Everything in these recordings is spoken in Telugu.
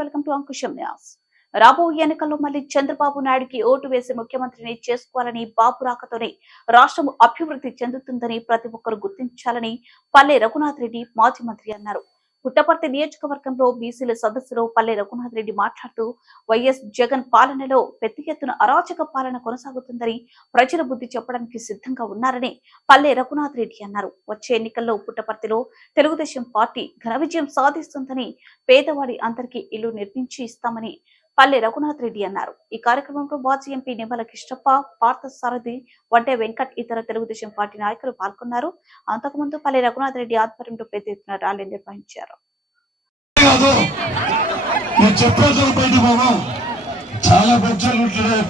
Welcome to Ankusam Nyas. రాబోయే ఎన్నికల్లో మళ్ళీ చంద్రబాబు నాయుడుకి ఓటు వేసి ముఖ్యమంత్రిని చేసుకోవాలని బాబు రాకతోనే రాష్ట్రం అభివృద్ధి చెందుతుందని ప్రతి ఒక్కరు గుర్తించాలని పల్లె రఘునాథ్ రెడ్డి మాజీ మంత్రి అన్నారు. పుట్టపర్తి నియోజకవర్గంలో బీసీల సదస్సులో పల్లె రఘునాథ్ రెడ్డి మాట్లాడుతూ వైఎస్ జగన్ పాలనలో పెద్ద ఎత్తున అరాచక పాలన కొనసాగుతుందని ప్రజల బుద్ధి చెప్పడానికి సిద్ధంగా ఉన్నారని పల్లె రఘునాథ్ రెడ్డి అన్నారు. వచ్చే ఎన్నికల్లో పుట్టపర్తిలో తెలుగుదేశం పార్టీ ఘన విజయం సాధిస్తుందని పేదవాడి అందరికీ ఇల్లు నిర్మించి ఇస్తామని పల్లె రఘునాథ్ రెడ్డి అన్నారు. ఈ కార్యక్రమంలో మాజీ ఎంపీ నిమ్మల కృష్ణప్ప పార్థ సారథి వడ్డే వెంకట్ ఇతర తెలుగుదేశం పార్టీ నాయకులు పాల్గొన్నారు. అంతకుముందు పల్లె రఘునాథ్ రెడ్డి ఆధ్వర్యంలో పెద్ద ఎత్తున ర్యాలీ నిర్వహించారు. చాలా బెచ్చలు ఉంటున్నాయి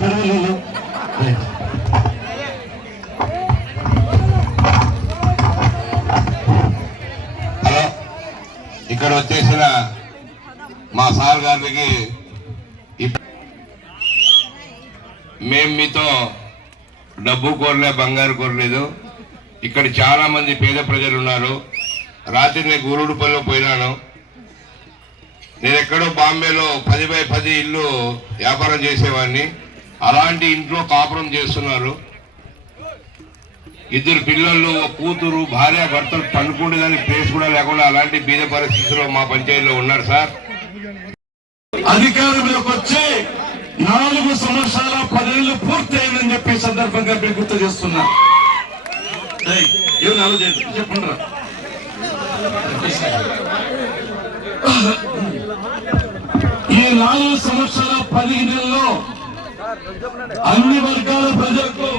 ఇక్కడ వచ్చేసిన మా సార్ గారికి మేము మీతో డబ్బు కోరలే బంగారు కోరలేదు. ఇక్కడ చాలామంది పేద ప్రజలు ఉన్నారు. రాత్రి నేను గురుడుపల్లిలో పోయినాను. నేను ఎక్కడో బాంబేలో పది బై పది ఇల్లు వ్యాపారం చేసేవాడిని. అలాంటి ఇంట్లో కాపురం చేస్తున్నారు. ఇద్దరు పిల్లలు కూతురు భార్య భర్తలు పండుకునేదానికి ప్లేస్ కూడా లేకుండా అలాంటి బీద పరిస్థితుల్లో మా పంచాయతీలో ఉన్నారు సార్. అధికారంలోకి వచ్చి నాలుగు సంవత్సరాల సందర్భంగా మీరు గుర్తు చేస్తున్నా. ఏమి ఆలోచన? నాలుగు చేతులు ఈ నాలుగు సంవత్సరాల పదిహేను నెలల్లో అన్ని వర్గాల ప్రజలకు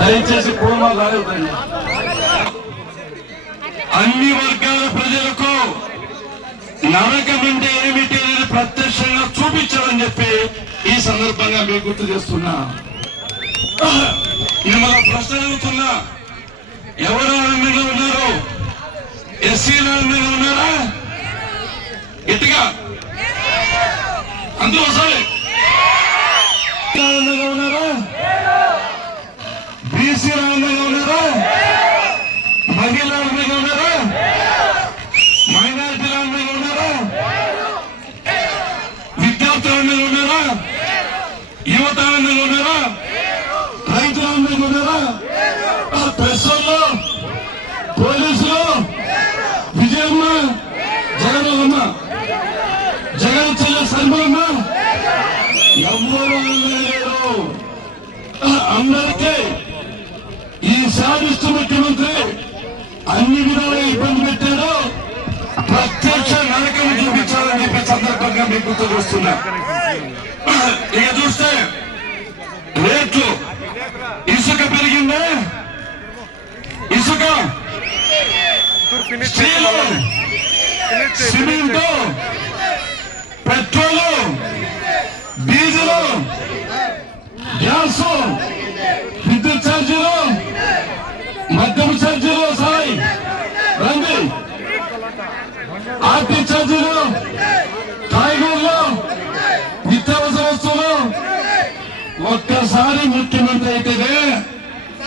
దయచేసి పూర్వ రాయొద్దండి అన్ని వర్గాల ప్రజలకు నరకమంటే ప్రత్యక్షంగా చూపించాలని చెప్పి ఈ సందర్భంగా మీకు గుర్తు చేస్తున్నా. మిమ్మల్ని ప్రశ్న అడుగుతున్నా. ఎవరు ఆనందంగా ఉన్నారు? ఎస్సీలు ఆనందంగా ఉన్నారా? గట్టిగా. అందరూ ఒకసారి ఆనందంగా ఉన్నారా బీసీలు ఆనందంగా ఉన్నారా మహిళలు ఆనందంగా ఉన్నారా మైనారిటీలు ఆనందంగా ఉన్నారా విద్యార్థులు ఉన్నారా? యువత ఆనందంగా ఉన్నారా? రైతులు ఆనందంగా ఉన్నారా? ఆ ప్రెస్లో పోలీసులు విజయమ్మ జగనమ్మ జగన్ చెల్లె సన్మమ్మ ఎవరు లేరు. అందరికీ ఈ సాధిస్తూ ముఖ్యమంత్రి అన్ని విధాలుగా ఇబ్బంది పెట్టాడు. ప్రత్యక్ష నరకం చూపించాలని చెప్పి సందర్భంగా మీకు గుర్తు ఇక చూస్తే రేట్లు. ఇసుక పెరిగిందా? ఇసుక? Steel? Cement? Petrol? Diesel? Gas?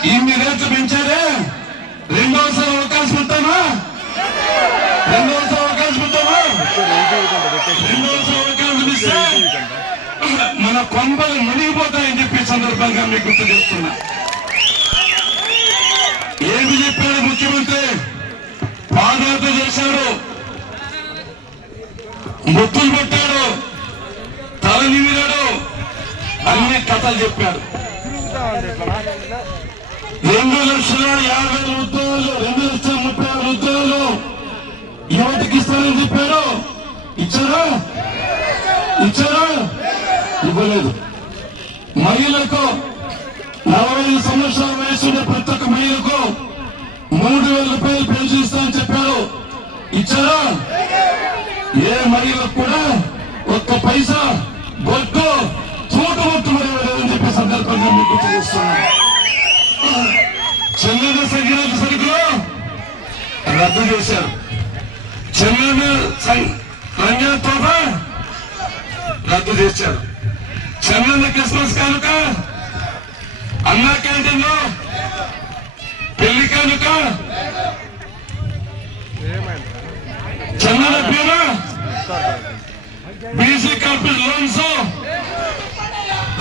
ఇన్ని రేట్లు పెంచారే రెండోసారి అవకాశం ఇస్తామా? రెండోసారి అవకాశం ఇస్తామా? రెండోసారి అవకాశం ఇస్తే మన కొంపలు మునిగిపోతాయని చెప్పి సందర్భంగా మీకు గుర్తు చేస్తున్నా. ఏమి చెప్పాడు ముఖ్యమంత్రి? పాదయాత్ర చేశాడు. ముద్దులు పెట్టాడు. తల నిమిరాడు. అన్ని కథలు చెప్పాడు. రెండు లక్షల యాభై వేల ఉద్యోగాలు రెండు లక్షల ముప్పై ఆరు ఉద్యోగాలు యువతకి ఇస్తానని చెప్పారు? ఇచ్చారా? ఇచ్చారా? ఇవ్వలేదు. మహిళలకు నలభై ఐదు సంవత్సరాల వయసు ప్రతి ఒక్క మహిళకు మూడు వేల రూపాయలు పెన్షన్ ఇస్తానని చెప్పారు. ఇచ్చారా? ఏ మహిళకు కూడా ఒక్క పైసా బొట్టు చోటు మొత్తం మరి ఇవ్వలేదని చెప్పి సందర్భంగా మీకు తెలుస్తున్నాను చెల్లెలు సంగీత సరుకులు రద్దు చేశారు. చెల్లెలు రంజన తోట రద్దు చేశారు. చెల్లెల క్రిస్మస్ కానుక అన్నా క్యాంటీన్లో పెళ్ళి కానుక చెల్లెల పేరు బీసీ కార్పొరేట్ లోన్స్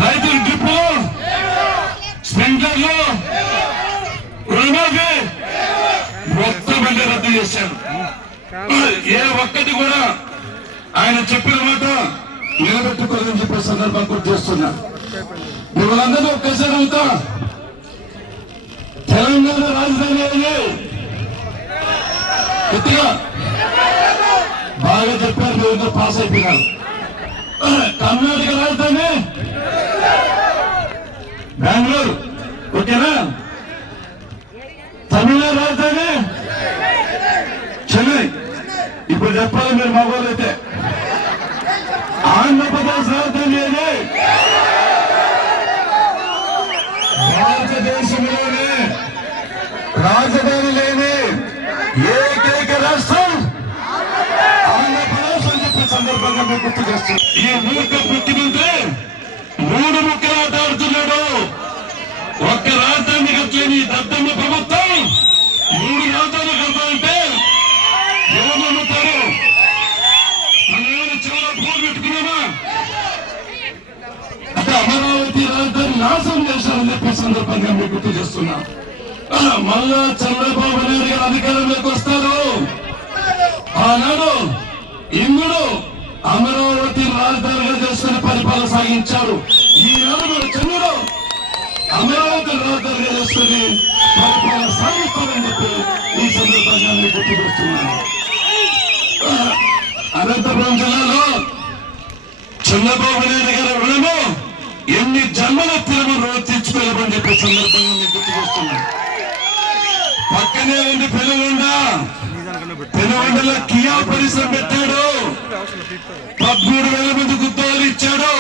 రైతుల డ్రిప్లు స్ప్రింక్లర్లు రుణమాఫీ మొత్తం అన్ని రద్దు చేశారు. ఏ ఒక్కటి కూడా ఆయన చెప్పిన మాట నిలబెట్టుకోదని చెప్పే సందర్భం గుర్తు చేస్తున్నా. మిమ్మల్ందరూ ఒక్కసారి అవుతా తెలంగాణ రాజధాని ఏది? కొద్దిగా బాగా చెప్పారు మీరు పాస్ అయిపోయినారు. కర్ణాటక రాజధాని? బెంగళూరు. ఓకేనా తమిళనాడు రాజధాని చెన్నై. ఇప్పుడు చెప్పాలి మీరు మగవాళ్ళు అయితే ఆంధ్రప్రదేశ్ రాజధాని ఏది? భారతదేశంలోనే రాజధాని లేని ఏకైక రాష్ట్రం ఆంధ్రప్రదేశ్ అని చెప్పిన సందర్భంగా మేము గుర్తు చేస్తున్నాం ఈ మూర్ఖ ముఖ్యమంత్రి అమరావతి నాశనం చేశారని చెప్పి సందర్భంగా మీకు గుర్తు చేస్తున్నా. మళ్ళా చంద్రబాబు నాయుడు గారు అధికారంలోకి వస్తారు. ఆనాడు ఇంద్రుడు అమరావతి రాజధానిగా చేస్తున్న పరిపాలన సాగించారు ఈనాడు మీరు చంద్రుడు ఎన్ని జన్మల తిరుమల తెచ్చుకోలేమని చెప్పే సందర్భంగా మీకు గుర్తుకొస్తున్నాను. పక్కనే ఉండి పెనుగొండ. పెనుగొండలో కియా పరిశ్రమ పెట్టాడు. పదమూడు వేల మంది గుర్తులు ఇచ్చాడు.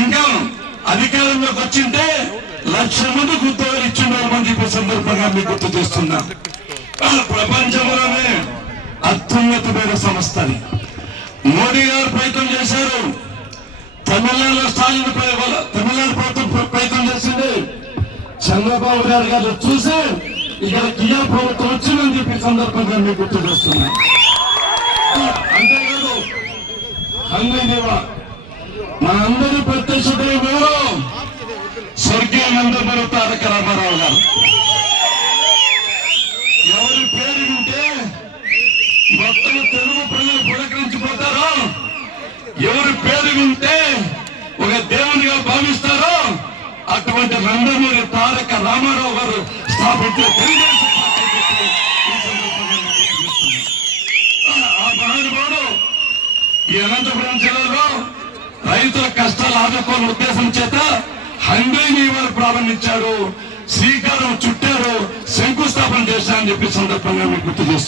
ఇంకా అధికారంలోకి వచ్చింటే లక్ష మంది గుర్తులు ఇచ్చిండమని చెప్పే సందర్భంగా మీకు గుర్తు చేస్తున్నా. ప్రపంచంలోనే అత్యున్నతమైన సంస్థ మోడీ గారు ప్రయత్నం చేశారు. తమిళనాడులో స్టాలిన్ తమిళనాడు ప్రభుత్వం ప్రయత్నం చేసింది. చంద్రబాబు గారు గారు చూసి ఇక్కడ కియా ప్రభుత్వం వచ్చిందని చెప్పి సందర్భంగా మీకు గుర్తు చేస్తున్నా. అంతేకాదు హంగదేవా మా అందరి ప్రత్యక్ష దేవుడు స్వర్గీయ నందమూరి తారక రామారావు గారు. అటువంటి నందమూరి తారక రామారావు గారు స్థాపించిన తెలుగుదేశం ఆ మహానుభావుడు ఈ అనంతపురం జిల్లాలో రైతుల కష్టాలు ఆదుకోని ఉద్దేశం చేత హండ్రీ వారు ప్రారంభించారు. శ్రీకారం చుట్టారు. శంకుస్థాపన చేశారని చెప్పి సందర్భంగా మీకు గుర్తు చేస్తున్నారు